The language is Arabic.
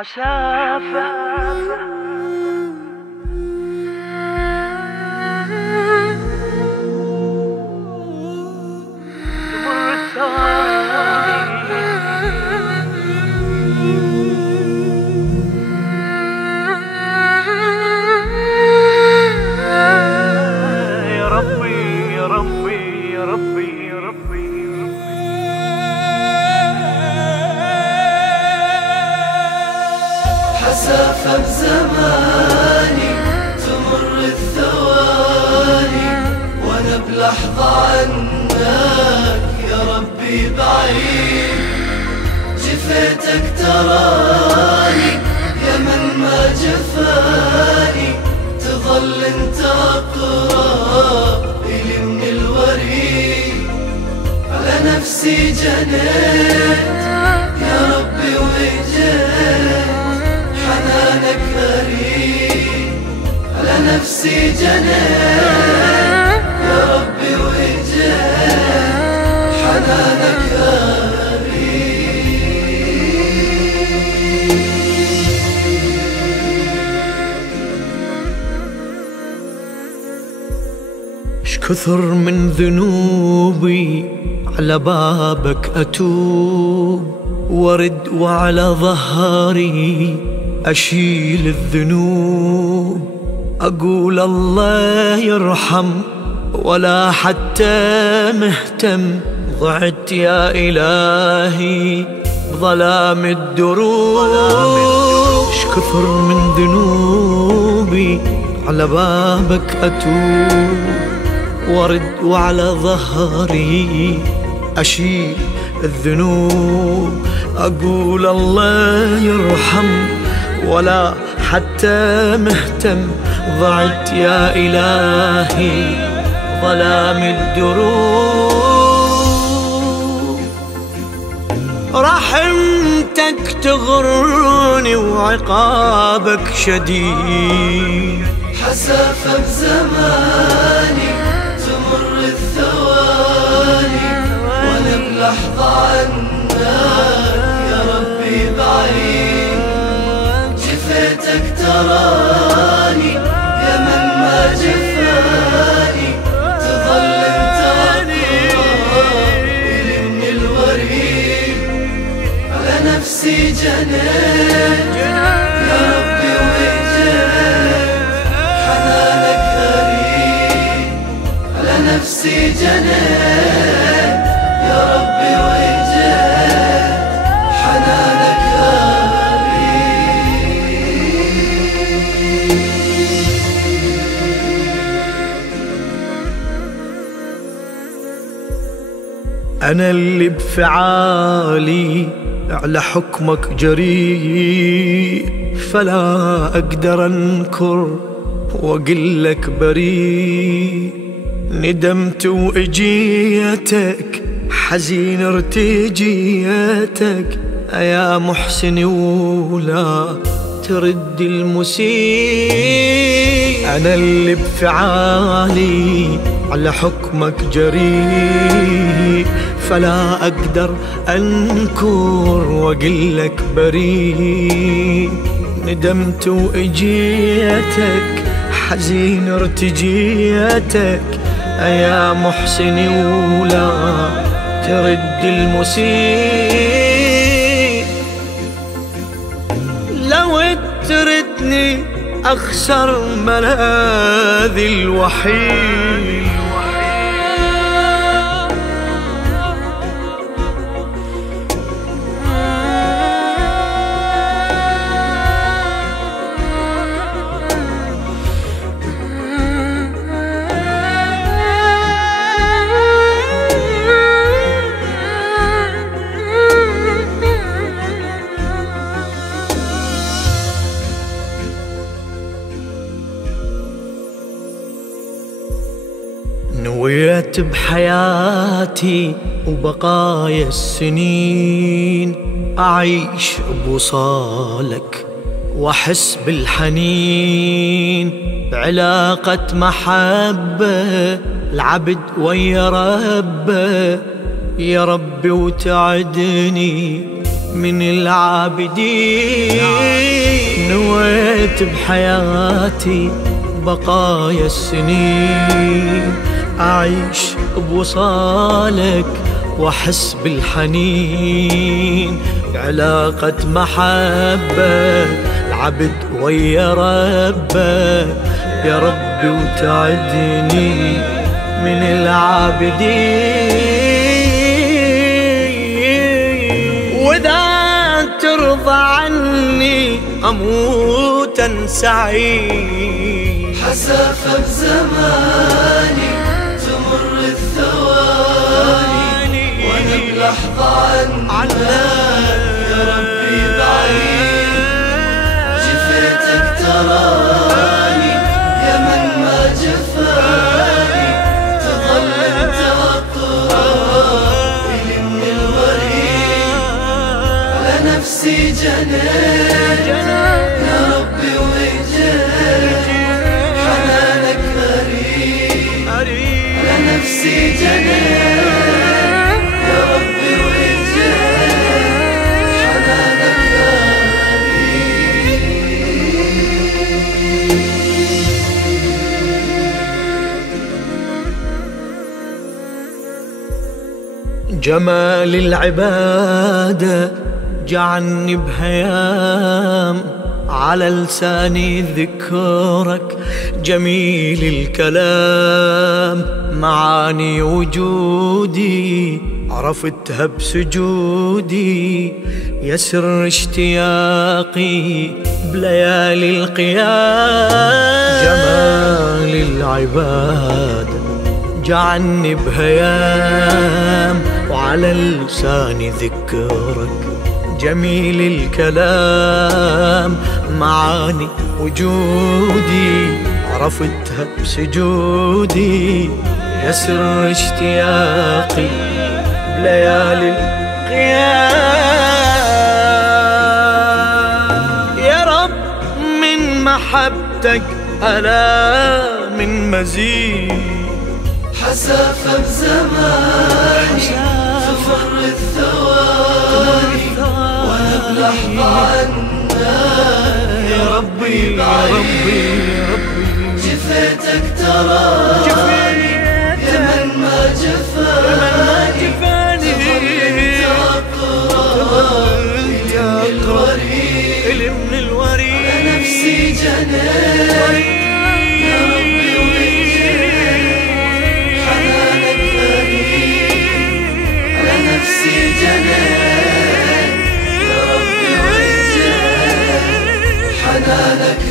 حسافة تمر الثواني يا ربي يا ربي يا ربي يا ربي حسافة بزماني تمر الثواني وانا بلحظة عنك يا ربي بعيد. جفيتك تراني يا من ما جفاني، تظل انت اقرب الي من الوريد. على نفسي جنيت يا ربي وجيت، حنانك غريب. على نفسي جنيت يا ربي وجيت، حنانك غريب. كثر من ذنوبي على بابك أتوب، ورد وعلى ظهري أشيل الذنوب. أقول الله يرحم ولا حتى مهتم، ضعت يا إلهي بظلام الدروب. كثر من ذنوبي على بابك أتوب، ورد وعلى ظهري أشيل الذنوب. أقول الله يرحم ولا حتى مهتم، ضعت يا إلهي ظلام الدروب. رحمتك تغرني وعقابك شديد. حسافة بزماني تمر الثواني وانا بلحظة عنك يا ربي بعيد. جفيتك تراني يا من ما جفاني، تظل انت اقرب الي من الوريد. على نفسي جنيت يا ربي وجيت، حنانك غريب. على نفسي جنيت يا ربي وجيت، حنانك أنا اللي بفعالي على حكمك جريء، فلا أقدر أنكر وأقلك بريء. ندمت وإجيتك حزين ارتجيتك يا محسن، ولا ترد المسيء. أنا اللي بفعالي على حكمك جريء، فلا أقدر أنكر وأقلك بريء. ندمت وإجيتك حزين ارتجيتك يا محسن، ولا ترد المسيء. لو تردني أخسر ملاذي الوحيد. نويت بحياتي وبقايا السنين أعيش بوصالك وأحس بالحنين، بعلاقة محبة العبد ويا ربه. يا ربي وتعدني من العابدين. جفيت بحياتي بقايا السنين، أعيش بوصالك وأحس بالحنين. علاقة محبة العبد ويا ربه، يا ربي وتعدني من العابدين. وإذا ترضى عني أموت سعيد، حسافة بزماني تمر الثواني وانا بلحظة عنك يا ربي بعيد. جفيتك تراني يا من ما جفاني، تظل انت اقرب الي من الوريد. على نفسي جنيت يا ربي وجيت، حنانك قريب. على نفسي جنيت يا ربي وجيت، حنانك جمال العبادة جعلني بهيام، على لساني ذكرك جميل الكلام. معاني وجودي عرفتها بسجودي، يسر اشتياقي بليالي القيام. جمال العبادة جعلني بهيام، وعلى لساني ذكرك جميل الكلام. معاني وجودي عرفتها بسجودي، يسر اشتياقي بليالي القيام. يا رب من محبتك ألا من مزيد، حسافة بزماني تمر الثواني وانا بلحظة عنك يا ربي بعيد. جفيتك تراني يا من ما جفاني، تظل انت اقرب الي من الوريد. على نفسي جنيت يا ربي وجيت، حنانك قريب. على نفسي جنيت يا ربي وجيت، حنانك